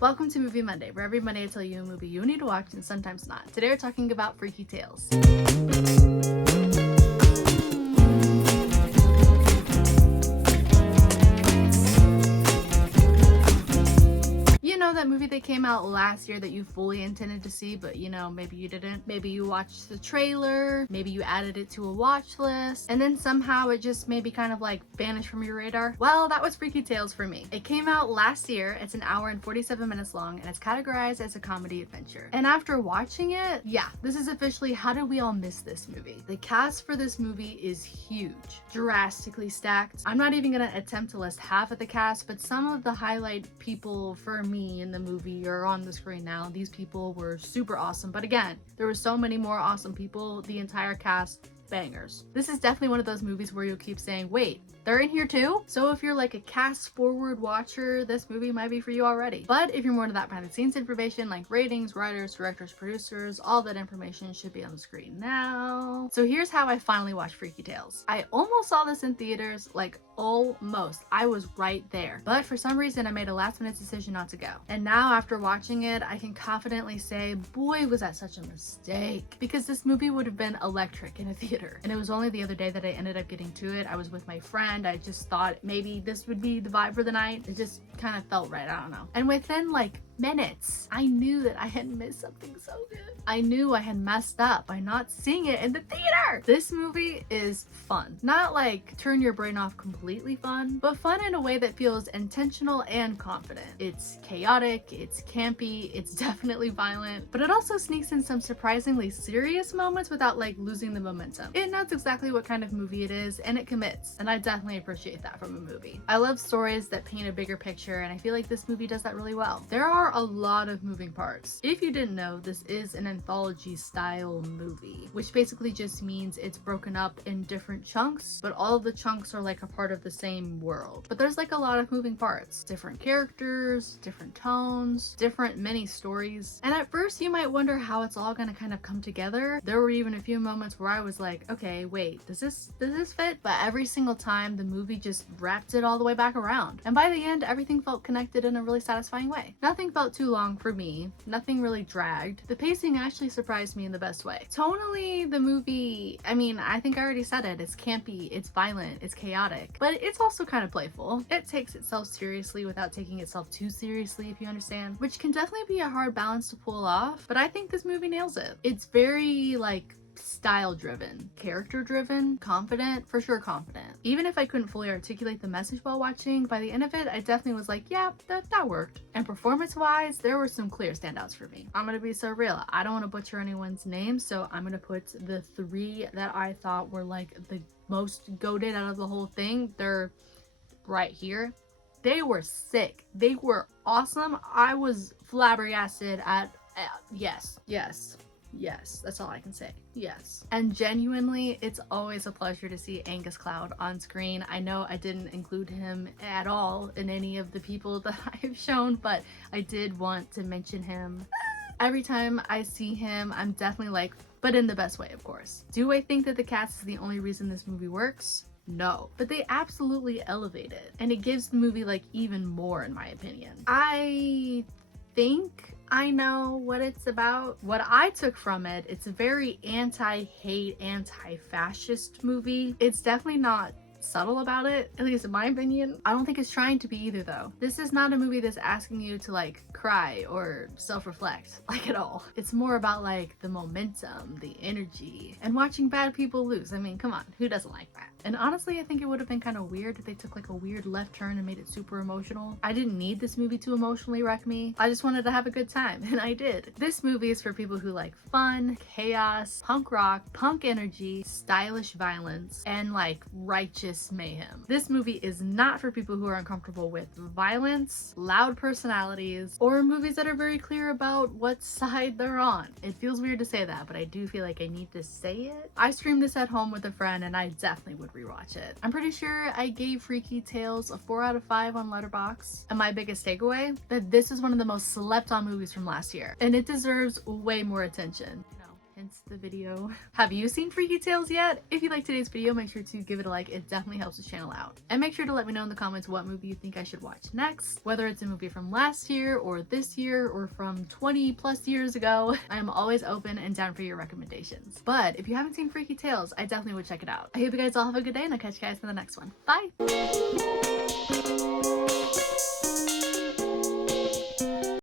Welcome to Movie Monday, where every Monday I tell you a movie you need to watch and sometimes not. Today we're talking about Freaky Tales. You know that movie that came out last year that you fully intended to see, but maybe you didn't. Maybe you watched the trailer, maybe you added it to a watch list, and then somehow it just maybe kind of like vanished from your radar. Well, that was Freaky Tales for me. It came out last year, it's an hour and 47 minutes long, and it's categorized as a comedy adventure. And after watching it, yeah, this is officially how did we all miss this movie? The cast for this movie is huge, drastically stacked. I'm not even gonna attempt to list half of the cast, but some of the highlight people for me in the movie are on the screen now. These people were super awesome, but again, there were so many more awesome people. The entire cast, bangers. This is definitely one of those movies where you'll keep saying, wait, they're in here too? So if you're like a cast forward watcher, this movie might be for you already. But if you're more into that behind the scenes information like ratings, writers, directors, producers, all that information should be on the screen now. So here's how I finally watched Freaky Tales. I almost saw this in theaters, like almost. I was right there. But for some reason I made a last minute decision not to go. And now after watching it, I can confidently say, boy, was that such a mistake. Because this movie would have been electric in a theater. And it was only the other day that I ended up getting to it. I was with my friend. I just thought maybe this would be the vibe for the night. It just kind of felt right. I don't know. And within like minutes, I knew that I had missed something so good. I knew I had messed up by not seeing it in the theater. This movie is fun. Not like turn your brain off completely fun, but fun in a way that feels intentional and confident. It's chaotic, it's campy, it's definitely violent, but it also sneaks in some surprisingly serious moments without like losing the momentum. It knows exactly what kind of movie it is and it commits, and I definitely appreciate that from a movie. I love stories that paint a bigger picture, and I feel like this movie does that really well. There are a lot of moving parts. If you didn't know, this is an anthology style movie, which basically just means it's broken up in different chunks, but all of the chunks are like a part of the same world. But there's like a lot of moving parts, different characters, different tones, different mini stories. And at first you might wonder how it's all gonna kind of come together. There were even a few moments where I was like, okay, wait, does this fit? But every single time the movie just wrapped it all the way back around. And by the end, everything felt connected in a really satisfying way. Nothing felt too long for me. Nothing really dragged. The pacing actually surprised me in the best way. Tonally, the movie, I think I already said it. It's campy, it's violent, it's chaotic, but it's also kind of playful. It takes itself seriously without taking itself too seriously, if you understand, which can definitely be a hard balance to pull off, but I think this movie nails it. It's very like style driven, character driven, confident, for sure confident. Even if I couldn't fully articulate the message while watching, by the end of it, I definitely was like, yeah, that worked. And performance wise, there were some clear standouts for me. I'm gonna be so real. I don't want to butcher anyone's name, so I'm gonna put the three that I thought were like the most goated out of the whole thing. They're right here. They were sick. They were awesome. I was flabbergasted at yes, that's all I can say. Yes. And genuinely, it's always a pleasure to see Angus Cloud on screen. I know I didn't include him at all in any of the people that I've shown, but I did want to mention him. Every time I see him, I'm definitely like, but in the best way, of course. Do I think that the cast is the only reason this movie works? No, but they absolutely elevate it, and it gives the movie like even more, in my opinion. I think I know what it's about. What I took from it, it's a very anti-hate, anti-fascist movie. It's definitely not subtle about it, at least in my opinion. I don't think it's trying to be either though. This is not a movie that's asking you to like cry or self-reflect like at all. It's more about like the momentum, the energy, and watching bad people lose. Come on, who doesn't like that? And honestly, I think it would have been kind of weird if they took like a weird left turn and made it super emotional. I didn't need this movie to emotionally wreck me. I just wanted to have a good time, and I did. This movie is for people who like fun, chaos, punk rock, punk energy, stylish violence, and like righteous mayhem. This movie is not for people who are uncomfortable with violence, loud personalities, or movies that are very clear about what side they're on. It feels weird to say that, but I do feel like I need to say it. I streamed this at home with a friend, and I definitely would rewatch it. I'm pretty sure I gave Freaky Tales a 4 out of 5 on Letterboxd, and my biggest takeaway, that this is one of the most slept on movies from last year, and it deserves way more attention. hence the video. Have you seen Freaky Tales yet? If you liked today's video, make sure to give it a like. It definitely helps the channel out. And make sure to let me know in the comments what movie you think I should watch next, whether it's a movie from last year or this year or from 20 plus years ago. I am always open and down for your recommendations. But if you haven't seen Freaky Tales, I definitely would check it out. I hope you guys all have a good day, and I'll catch you guys in the next one. Bye!